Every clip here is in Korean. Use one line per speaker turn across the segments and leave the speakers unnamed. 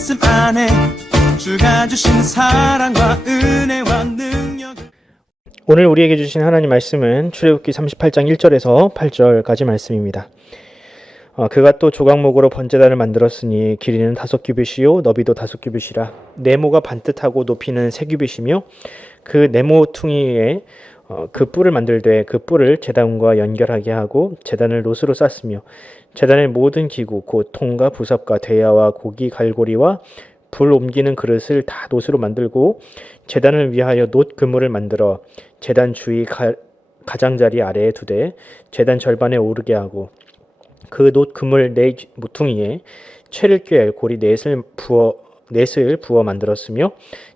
말씀 안에 주가 주신 사랑과 은혜와 능력
오늘 우리에게 주신 하나님 말씀은 출애굽기 38장 1절에서 8절까지 말씀입니다. 어, 그가 또 조각목으로 번제단을 만들었으니 길이는 다섯 규빗이요 너비도 다섯 규빗이라 네모가 반듯하고 높이는 세 규빗이며 그 네모 퉁이에 어, 그 뿔을 만들되 그 뿔을 제단과 연결하게 하고 제단을 노스로 쌌으며 제단의 모든 기구 곧 통과 부삽과 대야와 고기 갈고리와 불 옮기는 그릇을 다 노스로 만들고 제단을 위하여 놋 그물을 만들어 제단 주위 가, 가장자리 아래에 두되 제단 절반에 오르게 하고 그 놋 그물 네 모퉁이에 채를 꿰 고리 넷을 부어 넷을 부어 만들었으며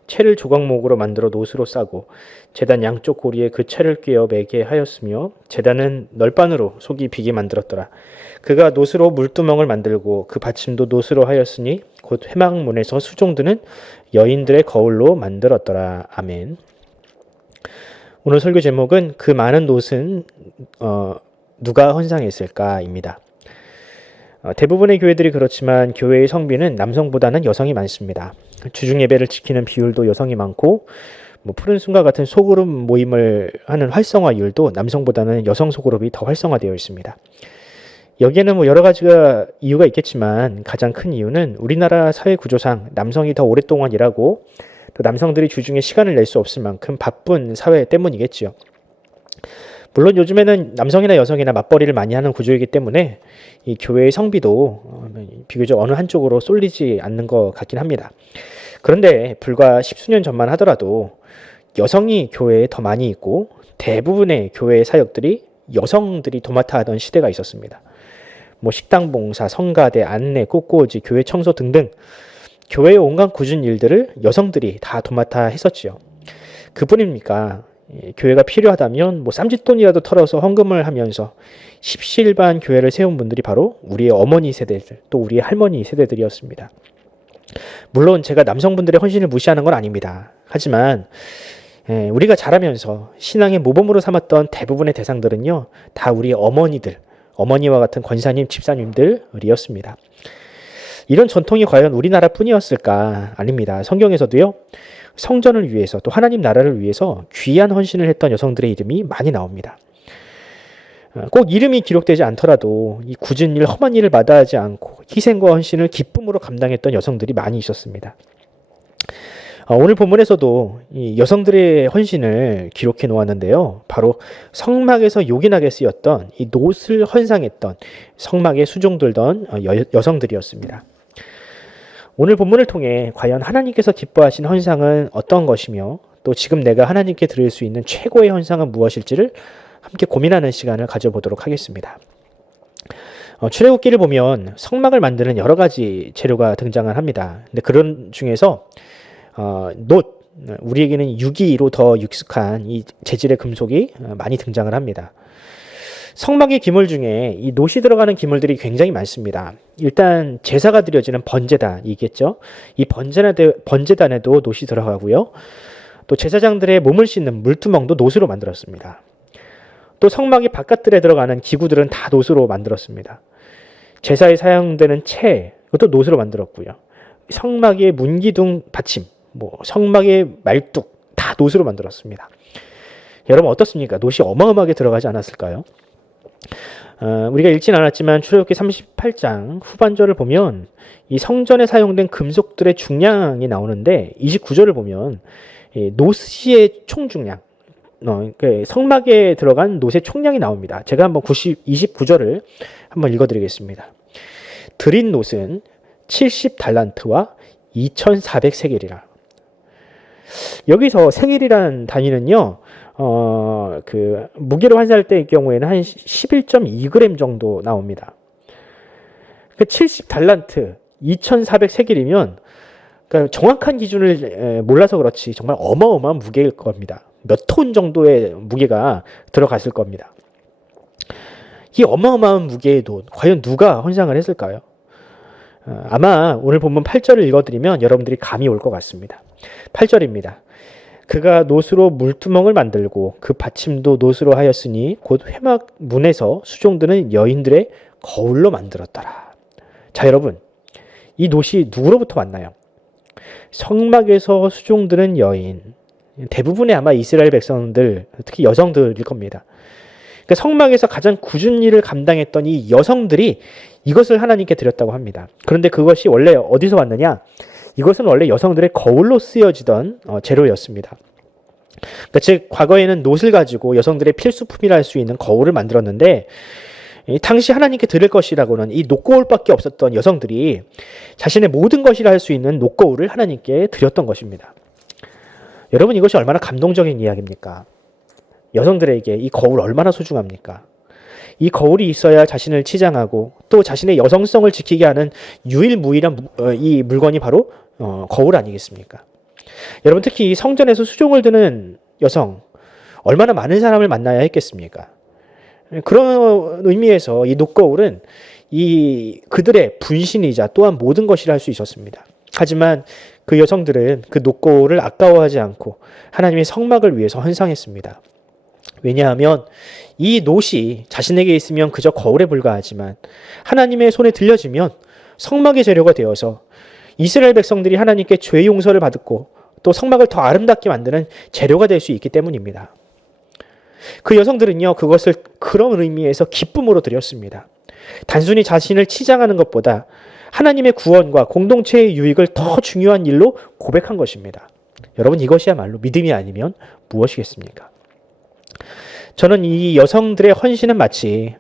채를 조각목으로 만들어 놋으로 싸고 제단 양쪽 고리에 그 채를 꿰어 매게 하였으며 제단은 널반으로 속이 비게 만들었더라. 그가 놋으로 물두멍을 만들고 그 받침도 놋으로 하였으니 곧 회막문에서 수종드는 여인들의 거울로 만들었더라. 아멘. 오늘 설교 제목은 그 많은 놋은 어, 누가 헌상했을까입니다. 어, 대부분의 교회들이 그렇지만 교회의 성비는 남성보다는 여성이 많습니다. 주중 예배를 지키는 비율도 여성이 많고 뭐 푸른 순과 같은 소그룹 모임을 하는 활성화율도 남성보다는 여성 소그룹이 더 활성화되어 있습니다. 여기에는 뭐 여러 가지가 이유가 있겠지만 가장 큰 이유는 우리나라 사회 구조상 남성이 더 오랫동안 일하고 또 남성들이 주중에 시간을 낼 수 없을 만큼 바쁜 사회 때문이겠지요. 물론 요즘에는 남성이나 여성이나 맞벌이를 많이 하는 구조이기 때문에 이 교회의 성비도 어, 비교적 어느 한쪽으로 쏠리지 않는 것 같긴 합니다. 그런데 불과 십수년 전만 하더라도 여성이 교회에 더 많이 있고 대부분의 교회의 사역들이 여성들이 도맡아 하던 시대가 있었습니다. 뭐 식당 봉사, 성가대, 안내, 꽃꽂이, 교회 청소 등등 교회의 온갖 굳은 일들을 여성들이 다 도맡아 했었지요. 그뿐입니까? 예, 교회가 필요하다면 뭐 쌈짓돈이라도 털어서 헌금을 하면서 십시일반 교회를 세운 분들이 바로 우리의 어머니 세대들 또 우리의 할머니 세대들이었습니다. 물론 제가 남성분들의 헌신을 무시하는 건 아닙니다. 하지만 예, 우리가 자라면서 신앙의 모범으로 삼았던 대부분의 대상들은요 다 우리 어머니들, 어머니와 같은 권사님, 집사님들이었습니다. 이런 전통이 과연 우리나라뿐이었을까? 아닙니다. 성경에서도요. 성전을 위해서 또 하나님 나라를 위해서 귀한 헌신을 했던 여성들의 이름이 많이 나옵니다. 어, 꼭 이름이 기록되지 않더라도 이 굳은 일, 험한 일을 마다하지 않고 희생과 헌신을 기쁨으로 감당했던 여성들이 많이 있었습니다. 어, 오늘 본문에서도 이 여성들의 헌신을 기록해 놓았는데요. 바로 성막에서 요긴하게 쓰였던 이 놋을 헌상했던 성막에 수종들던 어, 여, 여성들이었습니다. 오늘 본문을 통해 과연 하나님께서 기뻐하신 헌상은 어떤 것이며 또 지금 내가 하나님께 드릴 수 있는 최고의 헌상은 무엇일지를 함께 고민하는 시간을 가져보도록 하겠습니다. 어, 출애굽기를 보면 성막을 만드는 여러 가지 재료가 등장을 합니다. 근데 그런 중에서 어, 놋 우리에게는 유기로 더 익숙한 이 재질의 금속이 어, 많이 등장을 합니다. 성막의 기물 중에 이 놋이 들어가는 기물들이 굉장히 많습니다. 일단 제사가 드려지는 번제단이겠죠. 이 번제단, 에도 놋이 들어가고요. 또 제사장들의 몸을 씻는 물두멍도 놋으로 만들었습니다. 또 성막의 바깥들에 들어가는 기구들은 다 놋으로 만들었습니다. 제사에 사용되는 채, 이것도 놋으로 만들었고요. 성막의 문기둥 받침, 뭐 성막의 말뚝 다 놋으로 만들었습니다. 여러분 어떻습니까? 놋이 어마어마하게 들어가지 않았을까요? 어, 우리가 읽진 않았지만 출애굽기 38장 후반절을 보면 이 성전에 사용된 금속들의 중량이 나오는데 29절을 보면 이 노스의 총중량 어, 그 성막에 들어간 노스의 총량이 나옵니다. 제가 한번 90, 29절을 한번 읽어드리겠습니다. 드린 노스는 70달란트와 2,400세겔이라. 여기서 세겔이라는 단위는요, 어, 그, 무게로 환산할 때의 경우에는 한 11.2g 정도 나옵니다. 그 70달란트, 2,400세겔이면 그러니까 정확한 기준을 에, 몰라서 그렇지 정말 어마어마한 무게일 겁니다. 몇 톤 정도의 무게가 들어갔을 겁니다. 이 어마어마한 무게의 돈 과연 누가 헌상을 했을까요? 어, 아마 오늘 본문 8절을 읽어드리면 여러분들이 감이 올 것 같습니다. 8절입니다. 그가 노수로 물두멍을 만들고 그 받침도 노수로 하였으니 곧 회막 문에서 수종드는 여인들의 거울로 만들었더라. 자 여러분 이 노시 누구로부터 왔나요? 성막에서 수종드는 여인 대부분의 아마 이스라엘 백성들 특히 여성들일 겁니다. 그러니까 성막에서 가장 굳은 일을 감당했던 이 여성들이 이것을 하나님께 드렸다고 합니다. 그런데 그것이 원래 어디서 왔느냐? 이것은 원래 여성들의 거울로 쓰여지던 어, 재료였습니다. 그러니까 즉 과거에는 놋을 가지고 여성들의 필수품이라 할 수 있는 거울을 만들었는데 이 당시 하나님께 드릴 것이라고는 이 녹거울밖에 없었던 여성들이 자신의 모든 것이라 할 수 있는 녹거울을 하나님께 드렸던 것입니다. 여러분 이것이 얼마나 감동적인 이야기입니까? 여성들에게 이 거울 얼마나 소중합니까? 이 거울이 있어야 자신을 치장하고 또 자신의 여성성을 지키게 하는 유일무이한 무- 어, 이 물건이 바로 어, 거울 아니겠습니까? 여러분 특히 이 성전에서 수종을 드는 여성 얼마나 많은 사람을 만나야 했겠습니까? 그런 의미에서 이 녹거울은 이 그들의 분신이자 또한 모든 것이라 할 수 있었습니다. 하지만 그 여성들은 그 녹거울을 아까워하지 않고 하나님의 성막을 위해서 헌상했습니다. 왜냐하면 이 놋이 자신에게 있으면 그저 거울에 불과하지만 하나님의 손에 들려지면 성막의 재료가 되어서 이스라엘 백성들이 하나님께 죄 용서를 받고 또 성막을 더 아름답게 만드는 재료가 될 수 있기 때문입니다. 그 여성들은요, 그것을 그런 의미에서 기쁨으로 드렸습니다. 단순히 자신을 치장하는 것보다 하나님의 구원과 공동체의 유익을 더 중요한 일로 고백한 것입니다. 여러분, 이것이야말로 믿음이 아니면 무엇이겠습니까? 저는 이 여성들의 헌신은 마치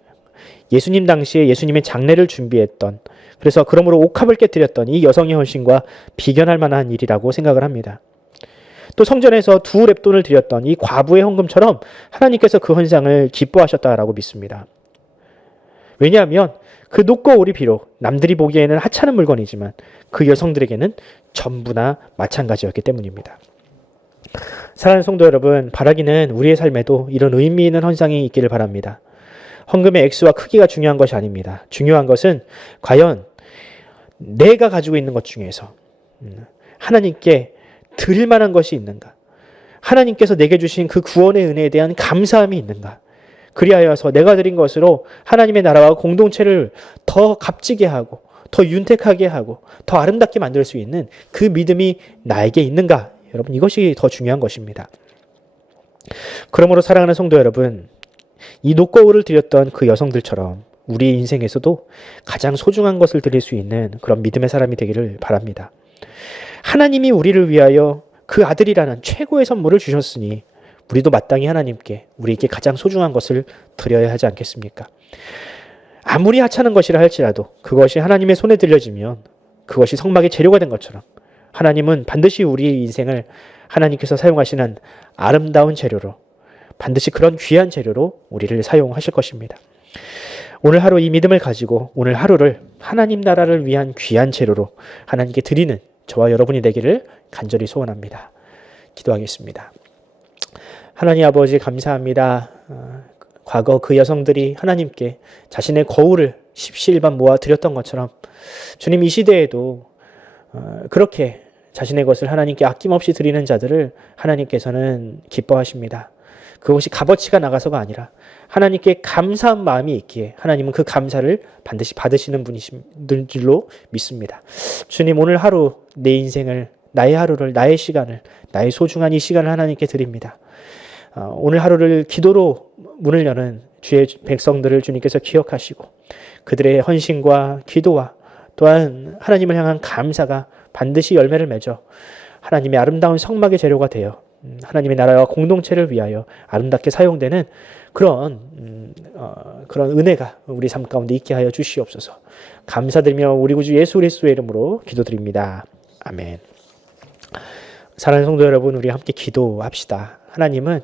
예수님 당시에 예수님의 장례를 준비했던 그래서 그러므로 옥합을 깨뜨렸던 이 여성의 헌신과 비견할 만한 일이라고 생각을 합니다. 또 성전에서 두 랩돈을 드렸던 이 과부의 헌금처럼 하나님께서 그 헌상을 기뻐하셨다라고 믿습니다. 왜냐하면 그 녹거울이 비록 남들이 보기에는 하찮은 물건이지만 그 여성들에게는 전부나 마찬가지였기 때문입니다. 사랑하는 성도 여러분, 바라기는 우리의 삶에도 이런 의미 있는 헌상이 있기를 바랍니다. 헌금의 액수와 크기가 중요한 것이 아닙니다. 중요한 것은 과연 내가 가지고 있는 것 중에서 음, 하나님께 드릴 만한 것이 있는가? 하나님께서 내게 주신 그 구원의 은혜에 대한 감사함이 있는가? 그리하여서 내가 드린 것으로 하나님의 나라와 공동체를 더 값지게 하고 더 윤택하게 하고 더 아름답게 만들 수 있는 그 믿음이 나에게 있는가? 여러분 이것이 더 중요한 것입니다. 그러므로 사랑하는 성도 여러분, 이 녹거울을 드렸던 그 여성들처럼 우리 인생에서도 가장 소중한 것을 드릴 수 있는 그런 믿음의 사람이 되기를 바랍니다. 하나님이 우리를 위하여 그 아들이라는 최고의 선물을 주셨으니 우리도 마땅히 하나님께 우리에게 가장 소중한 것을 드려야 하지 않겠습니까? 아무리 하찮은 것이라 할지라도 그것이 하나님의 손에 들려지면 그것이 성막의 재료가 된 것처럼 하나님은 반드시 우리의 인생을 하나님께서 사용하시는 아름다운 재료로 반드시 그런 귀한 재료로 우리를 사용하실 것입니다. 오늘 하루 이 믿음을 가지고 오늘 하루를 하나님 나라를 위한 귀한 재료로 하나님께 드리는 저와 여러분이 되기를 간절히 소원합니다. 기도하겠습니다. 하나님 아버지 감사합니다. 어, 과거 그 여성들이 하나님께 자신의 거울을 십시일반 모아 드렸던 것처럼 주님 이 시대에도 어, 그렇게 자신의 것을 하나님께 아낌없이 드리는 자들을 하나님께서는 기뻐하십니다. 그것이 값어치가 나가서가 아니라 하나님께 감사한 마음이 있기에 하나님은 그 감사를 반드시 받으시는 분이신 줄로 믿습니다. 주님 오늘 하루 내 인생을 나의 하루를 나의 시간을 나의 소중한 이 시간을 하나님께 드립니다. 어, 오늘 하루를 기도로 문을 여는 주의 백성들을 주님께서 기억하시고 그들의 헌신과 기도와 또한 하나님을 향한 감사가 반드시 열매를 맺어 하나님의 아름다운 성막의 재료가 되어 음, 하나님의 나라와 공동체를 위하여 아름답게 사용되는 그런 음, 어, 그런 은혜가 우리 삶 가운데 있게 하여 주시옵소서. 감사드리며 우리 구주 예수 그리스도의 이름으로 기도드립니다. 아멘. 사랑하는 성도 여러분, 우리 함께 기도합시다. 하나님은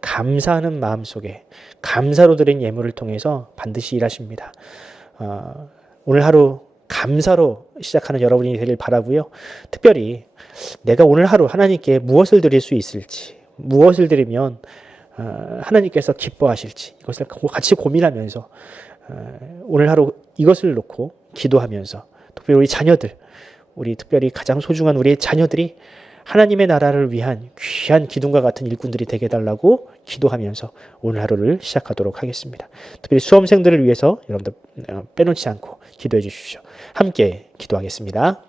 감사하는 마음 속에 감사로 드린 예물을 통해서 반드시 일하십니다. 어, 오늘 하루 감사로 시작하는 여러분이 되길 바라고요. 특별히 내가 오늘 하루 하나님께 무엇을 드릴 수 있을지, 무엇을 드리면 어, 하나님께서 기뻐하실지 이것을 같이 고민하면서 어, 오늘 하루 이것을 놓고 기도하면서 특별히 우리 자녀들, 우리 특별히 가장 소중한 우리의 자녀들이 하나님의 나라를 위한 귀한 기둥과 같은 일꾼들이 되게 해달라고 기도하면서 오늘 하루를 시작하도록 하겠습니다. 특별히 수험생들을 위해서 여러분들 어, 빼놓지 않고 기도해 주십시오. 함께 기도하겠습니다.